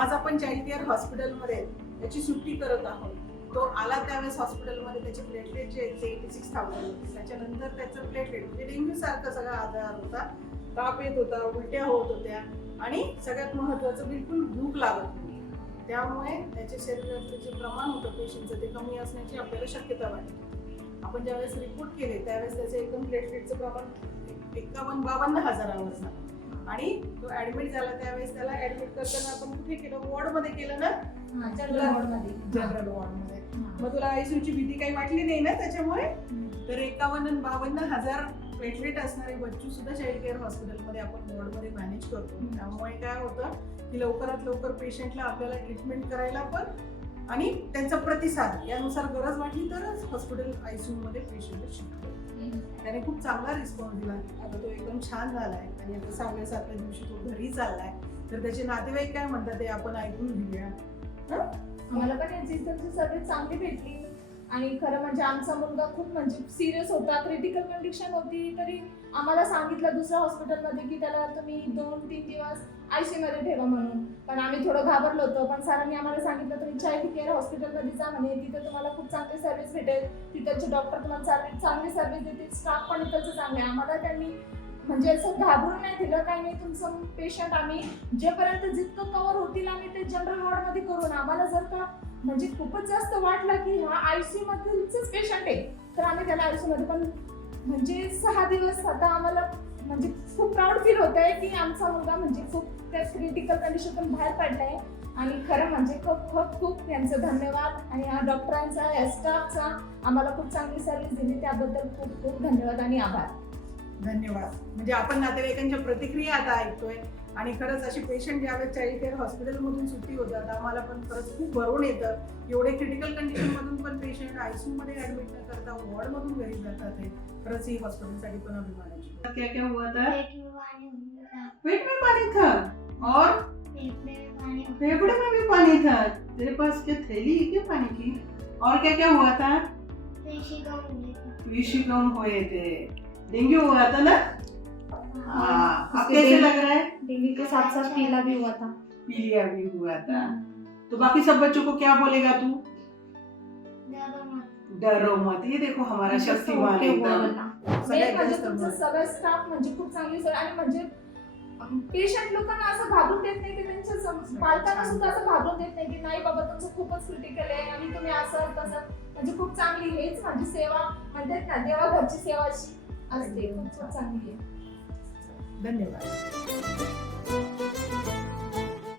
आज आपण child care हॉस्पिटलमध्ये त्याची सुट्टी करत आहोत. तो आला त्यावेळेस हॉस्पिटलमध्ये त्याचे प्लेटलेट जे आहेत ते 86,000 होते. त्याच्यानंतर त्याचं प्लेटलेट म्हणजे डेंग्यू सारखा सगळा आजार होता, ताप येत होता, उलट्या होत होत्या आणि सगळ्यात महत्त्वाचं बिलकुल भूक लागत नव्हती. त्यामुळे त्याचे शरीरातलं जे प्रमाण होतं पेशंटचं ते कमी असण्याची आपल्याला शक्यता वाटली. आपण ज्यावेळेस रिपोर्ट केले त्यावेळेस त्याचं एकदम प्लेटलेटचं प्रमाण 52,000 झालं आणि तो ऍडमिट झाला. त्यावेळेस त्याला ऍडमिट करताना आपण कुठे केलं? वॉर्डमध्ये केलं ना, जनरल वॉर्डमध्ये. मग तुला आयसीयूची भीती काही वाटली नाही ना त्याच्यामुळे? तर 51,000-52,000 प्लेटलेट असणारे बच्चू सुद्धा चाइल्ड केअर हॉस्पिटलमध्ये आपण वॉर्डमध्ये मॅनेज करतो. त्यामुळे काय होतं की लवकरात लवकर पेशंटला आपल्याला ट्रीटमेंट करायला पण आणि त्यांचा प्रतिसाद यानुसार गरज वाटली तरच हॉस्पिटल आयसीयू मध्ये पेशंट शिफ्ट करतो. त्याने खूप चांगला रिस्पॉन्स दिला. आता तो एकदम छान झालाय आणि आता 6व्या-7व्या दिवशी तो घरी चाललाय. तर त्याचे नातेवाईक काय म्हणतात ते आपण ऐकून घेऊया. आम्हाला पण याची इथलची सर्व्हिस चांगली भेटली आणि खरं म्हणजे आमचा मुलगा खूप म्हणजे सिरियस होता, क्रिटिकल कंडिशन होती. तरी आम्हाला सांगितलं दुसऱ्या हॉस्पिटलमध्ये की त्याला तुम्ही 2-3 दिवस आयसीयू मध्ये ठेवा म्हणून. पण आम्ही थोडं घाबरलो होतो. पण सरांनी आम्हाला सांगितलं तुम्ही चाइल्ड केअर हॉस्पिटलमध्ये जा म्हणे, तिथं तुम्हाला खूप चांगली सर्व्हिस भेटेल, तिथलचे डॉक्टर तुम्हाला चांगली सर्व्हिस देतील, स्टाफ पण इथलचं चांगलं आहे. आम्हाला त्यांनी म्हणजे असं घाबरून नाही दिलं, काही नाही, तुमचं पेशंट आम्ही जेपर्यंत जितकं कव्हर होतील आम्ही ते जनरल वॉर्डमध्ये करून. आम्हाला जर का म्हणजे खूपच जास्त वाटलं की हा आयसीयू मधीलच पेशंट आहे तर आम्ही त्याला आयसीयू मध्ये पण म्हणजे 6 दिवस आता आम्हाला म्हणजे खूप प्राऊड फील होत आहे की आमचा मुलगा म्हणजे खूप त्या क्रिटिकल कंडिशनतून बाहेर पडलाय. आणि खरं म्हणजे खूप खूप खूप त्यांचं धन्यवाद. आणि या डॉक्टरांचा या स्टाफचा आम्हाला खूप चांगली सर्व्हिस दिली त्याबद्दल खूप खूप धन्यवाद आणि आभार. धन्यवाद. म्हणजे आपण नातेवाईकांच्या प्रतिक्रिया आता ऐकतोय आणि खरंच असे पेशंट ज्यावेळेस चाइल्ड केअर हॉस्पिटलमधून सुट्टी होतात आम्हाला पण खरंच खूप भरून येतं. एवढे क्रिटिकल कंडिशन मधून पण पेशंट आयसीयू मध्ये ऍडमिट न करता वॉर्ड मधून घरी जातात हे खरंच ही हॉस्पिटलसाठी पण अभिमानाची. क्या क्या हुआ था? पेट में पानी था और फेफड़े में भी पानी था. तेरे पास क्या थैली है क्या पानी की? और क्या क्या हुआ था? पेशी कम हुए थे. डेंगू हुआ था ना? हाँ. अब कैसे लग रहा है? डेंगू के साथ साथ पीला भी हुआ था. पीलिया भी हुआ था. तो बाकी सब बच्चों को क्या बोलेगा तू? डरो मत. ये देखो हमारा शक्तिमान एकदम. म्हणजे तुमचं सगळं स्टाफ म्हणजे खूप चांगली सोय आणि म्हणजे पेशंट लोकांना असं घाबरून देत नाही की त्यांच्या पालकांना सुद्धा असं घाबरून देत नाही की नाही बाबा तुमचं खूपच क्रिटिकल आहे आणि तुम्ही असं तसं. म्हणजे खूप चांगली हेच माझी सेवा म्हणतात ना देवा घरची सेवा अशी असते. खूप चांगली आहे. धन्यवाद.